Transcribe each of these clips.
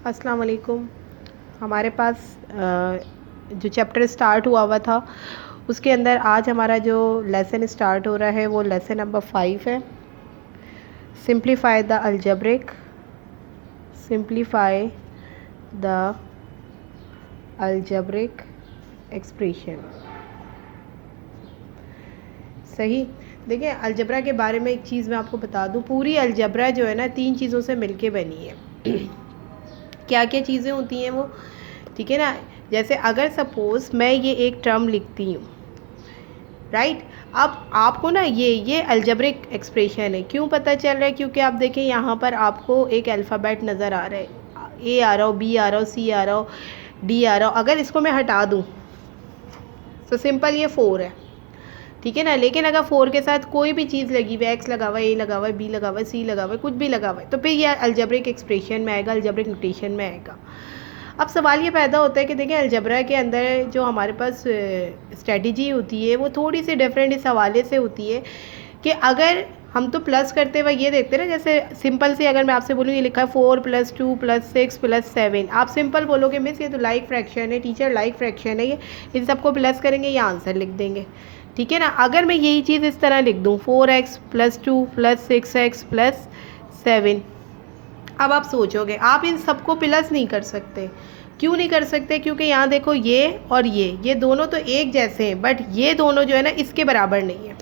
अस्सलाम वालेकुम। हमारे पास जो चैप्टर स्टार्ट हुआ था उसके अंदर आज हमारा जो लेसन स्टार्ट हो रहा है वो लेसन नंबर 5 है। Simplify the algebraic simplify the algebraic expression. सही। देखिए, अलजबरा के बारे में एक चीज़ मैं आपको बता दूं, पूरी अलजबरा जो है ना 3 चीज़ों से मिलके बनी है। क्या क्या चीज़ें होती हैं वो, ठीक है ना। जैसे अगर सपोज़ मैं ये एक टर्म लिखती हूँ, राइट। अब आपको ना ये अलजेब्रिक एक्सप्रेशन है, क्यों पता चल रहा है? क्योंकि आप देखें यहाँ पर आपको एक अल्फ़ाबेट नज़र आ रहा है, ए आ रहा हो, बी आ रहा हो, सी आ रहा हो, डी आ रहा हो। अगर इसको मैं हटा दूँ तो सिंपल ये 4 है, ठीक है ना। लेकिन अगर 4 के साथ कोई भी चीज़ लगी हुई है, एक्स लगा हुआ है, ए लगा हुआ है, बी लगा हुआ है, सी लगा हुआ है, कुछ भी लगा हुआ है, तो फिर ये अलजेब्रिक एक्सप्रेशन में आएगा, अलजेब्रिक नोटेशन में आएगा। अब सवाल ये पैदा होता है कि देखिए, अलजबरा के अंदर जो हमारे पास स्ट्रेटजी होती है वो थोड़ी सी डिफरेंट इस हवाले से होती है कि अगर हम तो प्लस करते हुए ये देखते हैं ना, जैसे सिंपल से अगर मैं आपसे बोलूँ ये लिखा है 4 + 2 + 6 + 7, आप सिंपल बोलोगे मिस ये तो लाइक फ्रैक्शन है, टीचर लाइक फ्रैक्शन है, ये इन सबको प्लस करेंगे या आंसर लिख देंगे, ठीक है ना। अगर मैं यही चीज़ इस तरह लिख दूँ 4x + 2 + 6x + 7, अब आप सोचोगे आप इन सबको प्लस नहीं कर सकते। क्यों नहीं कर सकते? क्योंकि यहाँ देखो ये और ये दोनों तो एक जैसे हैं, बट ये दोनों जो है ना इसके बराबर नहीं है,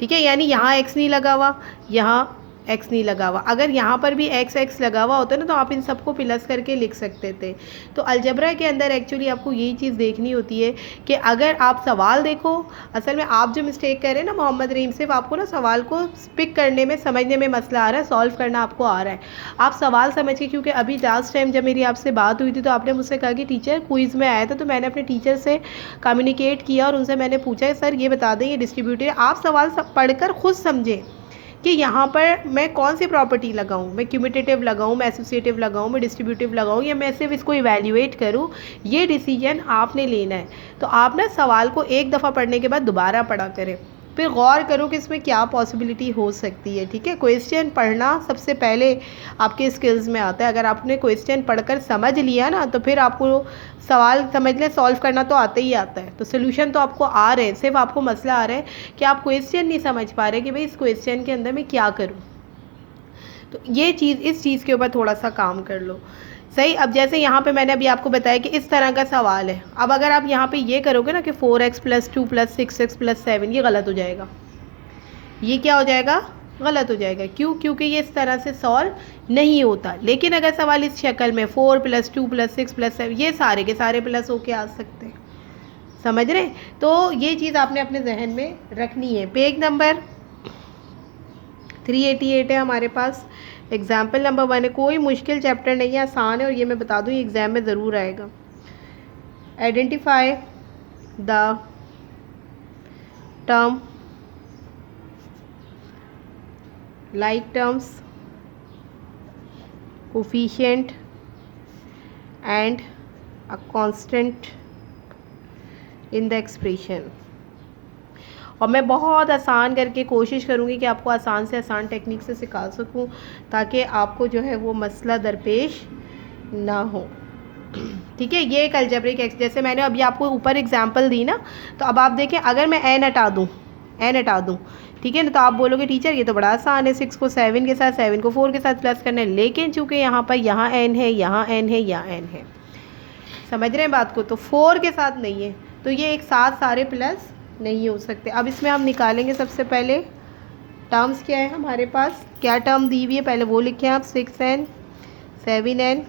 ठीक है। यानी यहाँ एक्स नहीं लगा हुआ, यहाँ एक्स नहीं लगा हुआ। अगर यहाँ पर भी एक्स लगा हुआ होता ना तो आप इन सबको प्लस करके लिख सकते थे। तो अलजबरा के अंदर एक्चुअली आपको यही चीज़ देखनी होती है कि अगर आप सवाल देखो, असल में आप जो मिस्टेक कर रहे हैं ना मोहम्मद रहीम, सिर्फ आपको ना सवाल को पिक करने में, समझने में मसला आ रहा है, सॉल्व करना आपको आ रहा है। आप सवाल समझ के, क्योंकि अभी लास्ट टाइम जब मेरी आपसे बात हुई थी तो आपने मुझसे कहा कि टीचर क्विज़ में आया था, तो मैंने अपने टीचर से कम्युनिकेट किया और उनसे मैंने पूछा सर ये बता दें ये डिस्ट्रीब्यूटेड, आप सवाल पढ़कर खुद समझें कि यहाँ पर मैं कौन सी प्रॉपर्टी लगाऊँ, मैं क्यूमुटेटिव लगाऊँ, मैं एसोसिएटिव लगाऊँ, मैं डिस्ट्रीब्यूटिव लगाऊँ, या मैं सिर्फ इसको इवैल्यूएट करूँ, ये डिसीजन आपने लेना है। तो आप ना सवाल को एक दफ़ा पढ़ने के बाद दोबारा पढ़ा करें, फिर गौर करो कि इसमें क्या पॉसिबिलिटी हो सकती है, ठीक है। क्वेश्चन पढ़ना सबसे पहले आपके स्किल्स में आता है। अगर आपने क्वेश्चन पढ़कर समझ लिया ना तो फिर आपको सवाल समझ लें सॉल्व करना तो आता ही आता है, तो सोल्यूशन तो आपको आ रहे हैं, सिर्फ आपको मसला आ रहा है कि आप क्वेश्चन नहीं समझ पा रहे कि भाई इस क्वेश्चन के अंदर मैं क्या करूँ। तो ये चीज़, इस चीज़ के ऊपर थोड़ा सा काम कर लो, सही। अब जैसे यहाँ पे मैंने अभी आपको बताया कि इस तरह का सवाल है, अब अगर आप यहाँ पे ये करोगे ना कि 4x + 2 + 6x + 7, ये गलत हो जाएगा। ये क्या हो जाएगा? गलत हो जाएगा। क्यों? क्योंकि ये इस तरह से सॉल्व नहीं होता। लेकिन अगर सवाल इस शक्ल में 4 + 2 + 6 + 7, ये सारे के सारे प्लस होके आ सकते हैं, समझ रहे हैं? तो ये चीज़ आपने अपने जहन में रखनी है। पेज नंबर 388 है हमारे पास, एग्जाम्पल नंबर 1 है। कोई मुश्किल चैप्टर नहीं है, आसान है, और ये मैं बता दूँ ये एग्ज़ाम में ज़रूर आएगा। Identify the term like terms, coefficient and a constant in the expression। और मैं बहुत आसान करके कोशिश करूँगी कि आपको आसान से आसान टेक्निक से सिखा सकूँ ताकि आपको जो है वो मसला दरपेश ना हो, ठीक है। ये एक अलजेब्रिक एक्स, जैसे मैंने अभी आपको ऊपर एग्जांपल दी ना, तो अब आप देखें अगर मैं एन हटा दूँ, ठीक है ना, तो आप बोलोगे टीचर ये तो बड़ा आसान है, 6 को 7 के साथ, 7 को 4 के साथ प्लस करना है। लेकिन चूंकि यहाँ पर यहाँ एन है, यहाँ एन है, यहाँ एन है, समझ रहे हैं बात को, तो 4 के साथ नहीं है, तो ये एक साथ सारे प्लस नहीं हो सकते। अब इसमें हम निकालेंगे सबसे पहले टर्म्स क्या है हमारे पास, क्या टर्म दी हुई है पहले वो लिखें आप, 6n 7n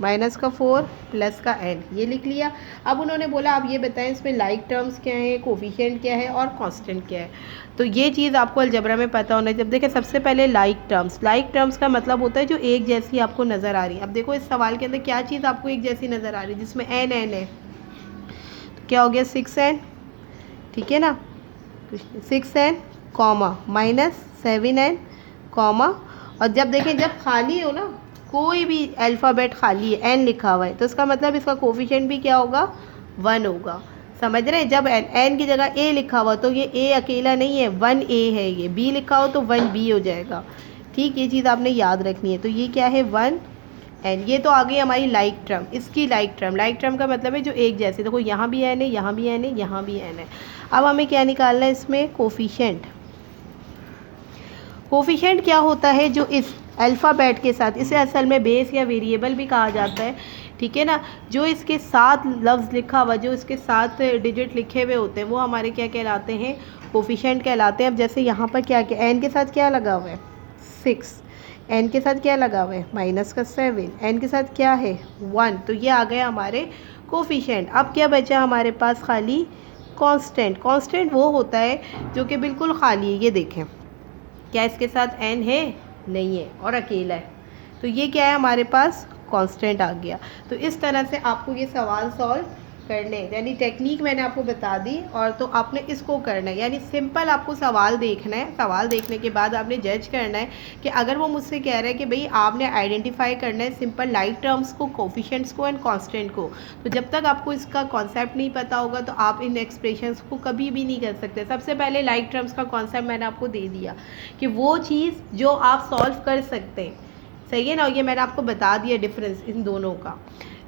माइनस का 4 प्लस का n, ये लिख लिया। अब उन्होंने बोला आप ये बताएं इसमें लाइक टर्म्स क्या है, कोफिशिएंट क्या है और कांस्टेंट क्या है। तो ये चीज़ आपको अलजबरा में पता होना है। जब देखें सबसे पहले लाइक टर्म्स का मतलब होता है जो एक जैसी आपको नज़र आ रही है। अब देखो इस सवाल के अंदर क्या चीज़ आपको एक जैसी नज़र आ रही है, जिसमें n है, तो क्या हो गया 6n, ठीक है ना, 6n comma minus 7n comma, और जब देखें जब खाली हो ना, कोई भी अल्फ़ाबेट खाली है, एन लिखा हुआ है, तो इसका मतलब इसका कोफिशिएंट भी क्या होगा? 1 होगा, समझ रहे हैं। जब एन की जगह ए लिखा हुआ तो ये ए अकेला नहीं है, 1a है, ये बी लिखा हो तो 1b हो जाएगा, ठीक। ये चीज़ आपने याद रखनी है। तो ये क्या है 1 एन, ये तो आ गई हमारी लाइक टर्म। इसकी लाइक टर्म का मतलब है जो एक जैसे, देखो यहाँ भी एन है, यहाँ भी एन है, यहाँ भी एन है। अब हमें क्या निकालना है इसमें, कोफिशिएंट। कोफिशिएंट क्या होता है, जो इस अल्फ़ाबेट के साथ, इसे असल में बेस या वेरिएबल भी कहा जाता है, ठीक है ना, जो इसके साथ लफ्ज़ लिखा हुआ, जो इसके साथ डिजिट लिखे हुए होते हैं, वो हमारे क्या कहलाते हैं, कोफिशिएंट कहलाते हैं। अब जैसे यहाँ पर क्या क्या एन के साथ क्या लगा हुआ है, 6, एन के साथ क्या लगा हुआ है, माइनस का 7, एन के साथ क्या है, 1, तो ये आ गए हमारे कोफिशिएंट। अब क्या बचा हमारे पास, खाली कांस्टेंट। कांस्टेंट वो होता है जो कि बिल्कुल खाली है, ये देखें, क्या इसके साथ एन है, नहीं है, और अकेला है, तो ये क्या है हमारे पास, कांस्टेंट आ गया। तो इस तरह से आपको ये सवाल सॉल्व करने, यानी टेक्निक मैंने आपको बता दी, और तो आपने इसको करना है, यानी सिंपल आपको सवाल देखना है। सवाल देखने के बाद आपने जज करना है कि अगर वो मुझसे कह रहा है कि भाई आपने आइडेंटिफाई करना है सिंपल लाइक टर्म्स को, कोफिशिएंट्स को एंड कांस्टेंट को, तो जब तक आपको इसका कॉन्सेप्ट नहीं पता होगा तो आप इन एक्सप्रेशंस को कभी भी नहीं कर सकते। सबसे पहले लाइक टर्म्स का कॉन्सेप्ट मैंने आपको दे दिया कि वो चीज़ जो आप सॉल्व कर सकते हैं, सही है ना, ये मैंने आपको बता दिया डिफरेंस इन दोनों का,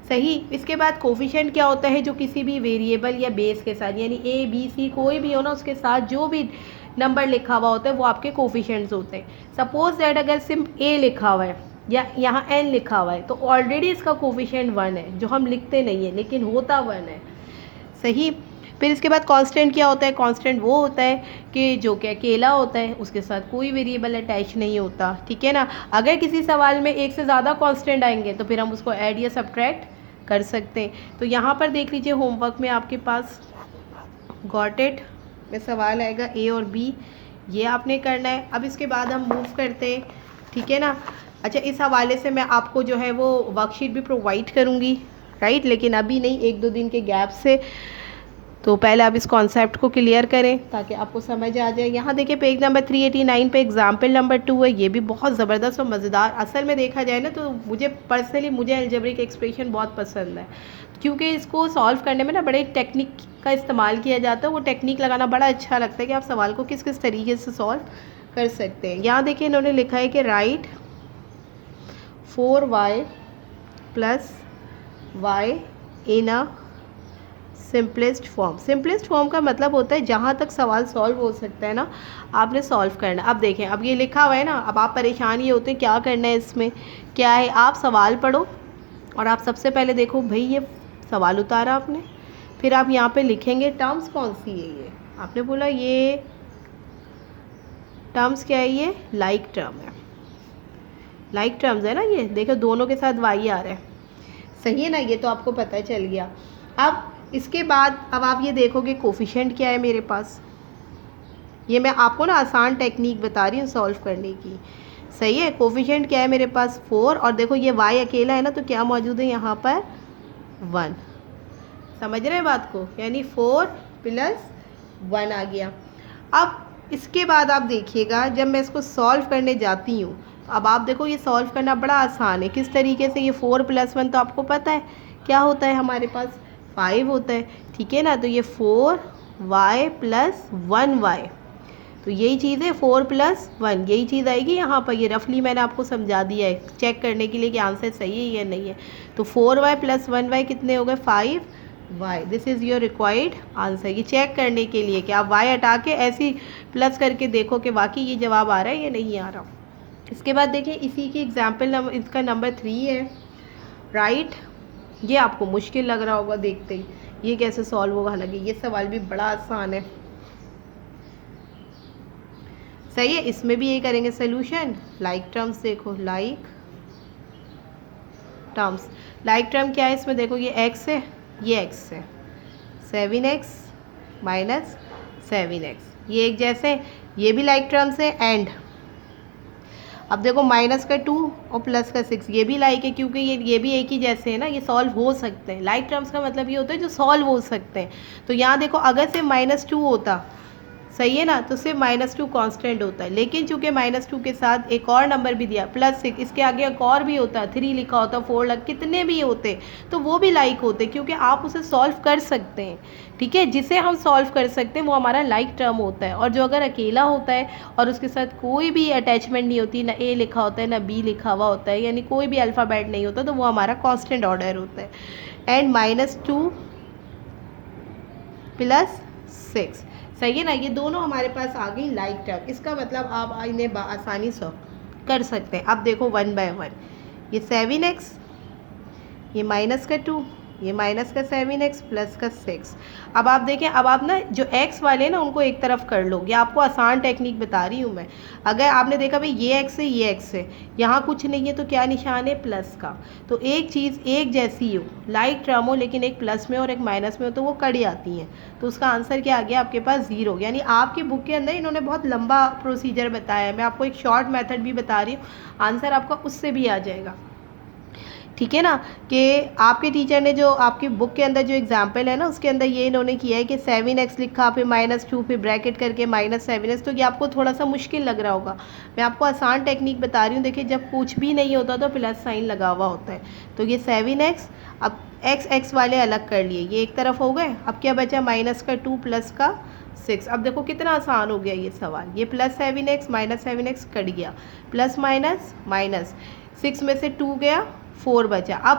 सही। इसके बाद कोफिशिएंट क्या होता है, जो किसी भी वेरिएबल या बेस के साथ, यानी ए बी सी कोई भी हो ना, उसके साथ जो भी नंबर लिखा हुआ होता है वो आपके कोफिशिएंट्स होते हैं। सपोज दैट अगर सिर्फ ए लिखा हुआ है या यहाँ एन लिखा हुआ है, तो ऑलरेडी इसका कोफिशिएंट 1 है, जो हम लिखते नहीं है लेकिन होता 1 है, सही। फिर इसके बाद कांस्टेंट क्या होता है, कांस्टेंट वो होता है कि जो कि अकेला होता है, उसके साथ कोई वेरिएबल अटैच नहीं होता, ठीक है ना। अगर किसी सवाल में एक से ज़्यादा कांस्टेंट आएंगे तो फिर हम उसको ऐड या सब्ट्रैक्ट कर सकते हैं। तो यहाँ पर देख लीजिए होमवर्क में आपके पास गॉट इट में सवाल आएगा ए और बी, ये आपने करना है। अब इसके बाद हम मूव करते हैं, ठीक है ना। अच्छा, इस हवाले से मैं आपको जो है वो वर्कशीट भी प्रोवाइड करूँगी, राइट, लेकिन अभी नहीं, 1-2 दिन के गैप से। तो पहले आप इस कॉन्सेप्ट को क्लियर करें ताकि आपको समझ आ जाए। यहाँ देखिए पेज नंबर 389 पे एग्जाम्पल नंबर 2 है, ये भी बहुत ज़बरदस्त और मज़ेदार। असल में देखा जाए ना तो मुझे पर्सनली मुझे अलजेब्रिक एक्सप्रेशन बहुत पसंद है, क्योंकि इसको सॉल्व करने में ना बड़े टेक्निक का इस्तेमाल किया जाता है। वो टेक्निक लगाना बड़ा अच्छा लगता है कि आप सवाल को किस किस तरीके से सॉल्व कर सकते हैं। यहाँ देखिए इन्होंने लिखा है कि राइट 4y + y इन अ सिंपलेस्ट फॉर्म। सिंपलेस्ट फॉर्म का मतलब होता है जहाँ तक सवाल सॉल्व हो सकता है ना, आपने सॉल्व करना। अब देखें, अब ये लिखा हुआ है ना, अब आप परेशान ये होते हैं क्या करना है इसमें, क्या है, आप सवाल पढ़ो और आप सबसे पहले देखो भाई ये सवाल उतारा आपने, फिर आप यहाँ पे लिखेंगे टर्म्स कौन सी है। ये आपने बोला ये टर्म्स क्या है, ये लाइक टर्म है, लाइक टर्म्स है ना, ये देखो दोनों के साथ वाई आ रहा है, सही है ना, ये तो आपको पता चल गया। अब इसके बाद अब आप ये देखोगे कोफिशिएंट क्या है मेरे पास, ये मैं आपको ना आसान टेक्निक बता रही हूँ सॉल्व करने की, सही है। कोफिशिएंट क्या है मेरे पास 4, और देखो ये y अकेला है ना, तो क्या मौजूद है यहाँ पर 1, समझ रहे हैं बात को, यानी 4 + 1 आ गया। अब इसके बाद आप देखिएगा जब मैं इसको सॉल्व करने जाती हूँ, तो अब आप देखो ये सॉल्व करना बड़ा आसान है। किस तरीके से, ये 4 + 1 तो आपको पता है क्या होता है, हमारे पास 5 होता है, ठीक है ना। तो ये 4y + 1y, तो यही चीज़ है 4 + 1, यही चीज़ आएगी यहाँ पर। ये रफली मैंने आपको समझा दिया है चेक करने के लिए कि आंसर सही है या नहीं है। तो 4y + 1y कितने हो गए, 5y। This is your required answer. ये चेक करने के लिए कि आप y हटा के ऐसी प्लस करके देखो कि वाकई ये जवाब आ रहा है या नहीं आ रहा। इसके बाद देखिए इसी की एग्जाम्पल नंबर, इसका नंबर 3 है, राइट। ये आपको मुश्किल लग रहा होगा देखते ही, ये कैसे सॉल्व होगा, हालांकि ये सवाल भी बड़ा आसान है, सही है। इसमें भी यही करेंगे सोल्यूशन। लाइक टर्म्स देखो, लाइक टर्म्स, लाइक टर्म क्या है इसमें, देखो ये x है, ये x है, 7x - 7x, ये एक जैसे, ये भी लाइक टर्म्स है। एंड अब देखो -2 और +6, ये भी लाइक है, क्योंकि ये भी एक ही जैसे है ना, ये सॉल्व हो सकते हैं। लाइक टर्म्स का मतलब ये होता है जो सॉल्व हो सकते हैं। तो यहाँ देखो अगर से -2 होता, सही है ना। तो सिर्फ -2 कांस्टेंट होता है, लेकिन चूंकि -2 के साथ एक और नंबर भी दिया +6, इसके आगे एक और भी होता, 3 लिखा होता, 4 लग, कितने भी होते तो वो भी लाइक होते, क्योंकि आप उसे सॉल्व कर सकते हैं। ठीक है, जिसे हम सॉल्व कर सकते हैं वो हमारा लाइक टर्म होता है। और जो अगर अकेला होता है और उसके साथ कोई भी अटैचमेंट नहीं होती, ना ए लिखा होता है ना बी लिखा हुआ होता है, यानी कोई भी अल्फ़ाबेट नहीं होता, तो वो हमारा कांस्टेंट ऑर्डर होता है। एंड -2 +6, सही है ना। ये दोनों हमारे पास आ गई लाइक टर्म। इसका मतलब आप इन्हें आसानी से कर सकते हैं। अब देखो 1 बाय 1, ये 7x, ये -2, ये -7x +6। अब आप देखें, अब आप ना जो x वाले ना उनको एक तरफ कर लो, ये आपको आसान टेक्निक बता रही हूँ मैं। अगर आपने देखा भाई ये x है ये x है, यहाँ कुछ नहीं है तो क्या निशान है प्लस का। तो एक चीज़ एक जैसी हो, लाइक टर्म हो, लेकिन एक प्लस में और एक माइनस में हो तो वो कट जाती हैं। तो उसका आंसर क्या आ गया आपके पास 0। यानी आपकी बुक के अंदर इन्होंने बहुत लंबा प्रोसीजर बताया है, मैं आपको एक शॉर्ट मेथड भी बता रही हूँ, आंसर आपका उससे भी आ जाएगा। ठीक है ना, कि आपके टीचर ने जो आपकी बुक के अंदर जो एग्जाम्पल है ना उसके अंदर ये इन्होंने किया है कि 7x लिखा, फिर -2, फिर ब्रैकेट करके -7x, तो ये आपको थोड़ा सा मुश्किल लग रहा होगा। मैं आपको आसान टेक्निक बता रही हूँ। देखिए, जब कुछ भी नहीं होता तो प्लस साइन लगा हुआ होता है। तो ये 7x, अब x वाले अलग कर लिए, ये एक तरफ हो गए। अब क्या बचा, -2 +6। अब देखो कितना आसान हो गया ये सवाल। ये +7x -7x कट गया, प्लस माइनस माइनस, 6 में से 2 गया, 4 बचा। अब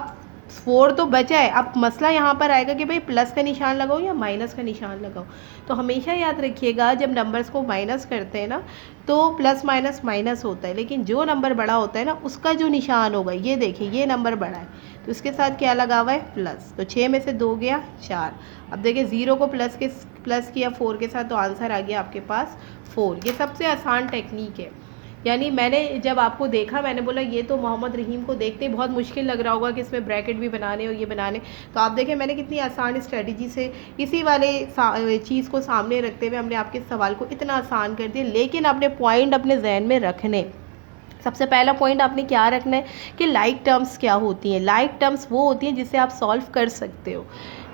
4 तो बचा है, अब मसला यहाँ पर आएगा कि भाई प्लस का निशान लगाओ या माइनस का निशान लगाओ। तो हमेशा याद रखिएगा, जब नंबर्स को माइनस करते हैं ना तो प्लस माइनस माइनस होता है, लेकिन जो नंबर बड़ा होता है ना उसका जो निशान होगा, ये देखिए ये नंबर बड़ा है तो इसके साथ क्या लगा हुआ है प्लस। तो 6 में से 2 गया 4। अब देखिए 0 को प्लस किया 4 के साथ, तो आंसर आ गया आपके पास 4। ये सबसे आसान टेक्निक है। यानी मैंने जब आपको देखा, मैंने बोला ये तो मोहम्मद रहीम को देखते ही बहुत मुश्किल लग रहा होगा कि इसमें ब्रैकेट भी बनाने और ये बनाने, तो आप देखें मैंने कितनी आसान स्ट्रेटजी से इसी वाले चीज़ को सामने रखते हुए हमने आपके सवाल को इतना आसान कर दिया। लेकिन अपने पॉइंट अपने जहन में रखने, सबसे पहला पॉइंट आपने क्या रखना है कि लाइक टर्म्स क्या होती हैं। लाइक टर्म्स वो होती हैं जिससे आप सॉल्व कर सकते हो,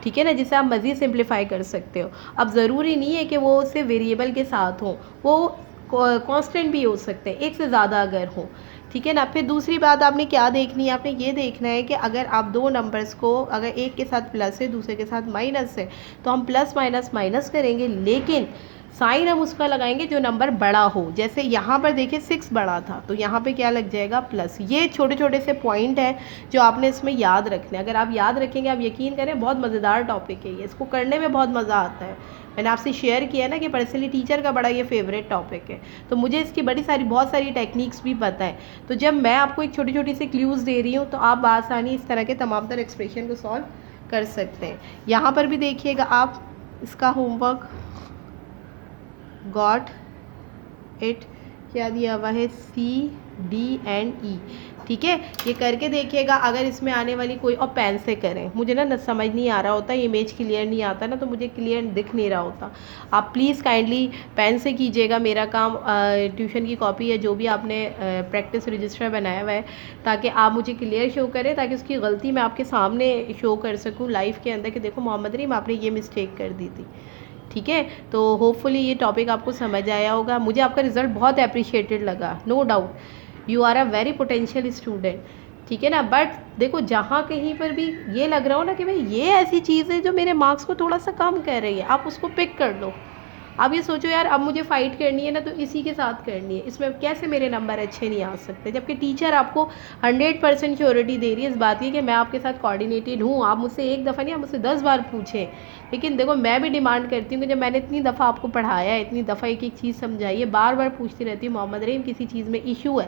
ठीक है ना, जिसे आप मज़ीद सिंप्लीफाई कर सकते हो। अब ज़रूरी नहीं है कि वो सिर्फ वेरिएबल के साथ हो, वो कांस्टेंट भी हो सकते हैं, एक से ज़्यादा अगर हो, ठीक है ना। फिर दूसरी बात आपने क्या देखनी है, आपने ये देखना है कि अगर आप दो नंबर्स को, अगर एक के साथ प्लस है दूसरे के साथ माइनस है, तो हम प्लस माइनस माइनस करेंगे, लेकिन साइन हम उसका लगाएंगे जो नंबर बड़ा हो। जैसे यहाँ पर देखिए 6 बड़ा था तो यहाँ पे क्या लग जाएगा प्लस। ये छोटे छोटे से पॉइंट हैं जो आपने इसमें याद रखने, अगर आप याद रखेंगे, आप यकीन करें बहुत मज़ेदार टॉपिक है ये, इसको करने में बहुत मज़ा आता है। मैंने आपसे शेयर किया ना कि पर्सनली टीचर का बड़ा ये फेवरेट टॉपिक है, तो मुझे इसकी बहुत सारी टेक्निक्स भी पता है। तो जब मैं आपको एक छोटी छोटी सी क्लूज़ दे रही हूँ तो आप आसानी इस तरह के तमाम तरह एक्सप्रेशन को सॉल्व कर सकते हैं। यहाँ पर भी देखिएगा आप इसका होमवर्क, गॉट इट, क्या दिया हुआ है CDE, ठीक है, ये करके देखिएगा। अगर इसमें आने वाली कोई, और पेन से करें, मुझे ना समझ नहीं आ रहा होता, इमेज क्लियर नहीं आता ना, तो मुझे क्लियर दिख नहीं रहा होता। आप प्लीज़ काइंडली पेन से कीजिएगा मेरा काम, ट्यूशन की कॉपी या जो भी आपने प्रैक्टिस रजिस्टर बनाया हुआ है, ताकि आप मुझे क्लियर शो करें, ताकि उसकी गलती मैं आपके सामने शो कर सकूँ लाइव के अंदर कि देखो मोहम्मद रहीम आपने ये मिस्टेक कर दी थी, ठीक है। तो होपफुली ये टॉपिक आपको समझ आया होगा। मुझे आपका रिज़ल्ट बहुत अप्रिशिएटेड लगा, no doubt, you are a very potential student, ठीक है ना। बट देखो जहाँ कहीं पर भी ये लग रहा हो ना कि भाई ये ऐसी चीज़ है जो मेरे मार्क्स को थोड़ा सा कम कर रही है, आप उसको पिक कर लो। अब ये सोचो यार, अब मुझे फ़ाइट करनी है ना तो इसी के साथ करनी है, इसमें कैसे मेरे नंबर अच्छे नहीं आ सकते, जबकि टीचर आपको 100% श्योरिटी दे रही है इस बात की कि मैं आपके साथ कोऑर्डिनेटेड हूँ। आप मुझसे एक दफ़ा नहीं, आप मुझसे 10 बार पूछें, लेकिन देखो मैं भी डिमांड करती हूँ कि जब मैंने इतनी दफ़ा आपको पढ़ाया है, इतनी दफ़ा एक एक चीज़ समझाई है, बार बार पूछती रहती हूँ मोहम्मद रहीम किसी चीज़ में इशू है।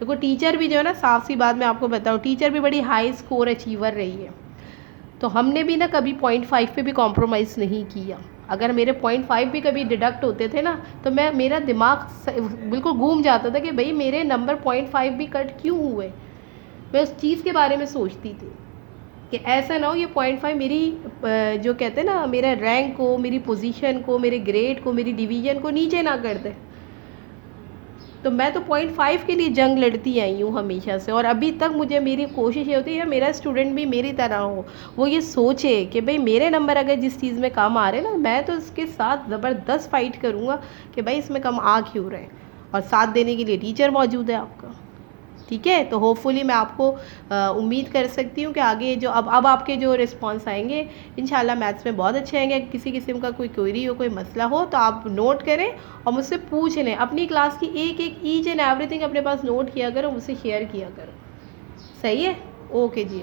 देखो टीचर भी जो है ना, साफ सी बात मैं आपको बताऊँ, टीचर भी बड़ी हाई स्कोर अचीवर रही है, तो हमने भी ना कभी 0.5 पे भी कॉम्प्रोमाइज़ नहीं किया। अगर मेरे 0.5 भी कभी डिडक्ट होते थे ना तो मेरा दिमाग बिल्कुल घूम जाता था कि भाई मेरे नंबर 0.5 भी कट क्यों हुए। मैं उस चीज़ के बारे में सोचती थी कि ऐसा ना हो ये 0.5 मेरी जो कहते हैं ना, मेरा रैंक को, मेरी पोजीशन को, मेरे ग्रेड को, मेरी डिवीज़न को नीचे ना कर दे। तो मैं तो 0.5 के लिए जंग लड़ती आई हूँ हमेशा से, और अभी तक मुझे मेरी कोशिश ये होती है मेरा स्टूडेंट भी मेरी तरह हो, वो ये सोचे कि भाई मेरे नंबर अगर जिस चीज़ में कम आ रहे हैं ना, मैं तो इसके साथ ज़बरदस्त फाइट करूँगा कि भाई इसमें कम आ क्यों रहे हैं, और साथ देने के लिए टीचर मौजूद है आपका। ठीक है, तो होपफुली मैं आपको उम्मीद कर सकती हूँ कि आगे जो अब आपके जो रिस्पॉन्स आएंगे इंशाल्लाह मैथ्स में बहुत अच्छे आएंगे। किसी किस्म का कोई क्वेरी हो, कोई मसला हो तो आप नोट करें और मुझसे पूछ लें। अपनी क्लास की एक एक ईच एंड एवरीथिंग अपने पास नोट किया करो, मुझसे शेयर किया करो। सही है, ओके जी।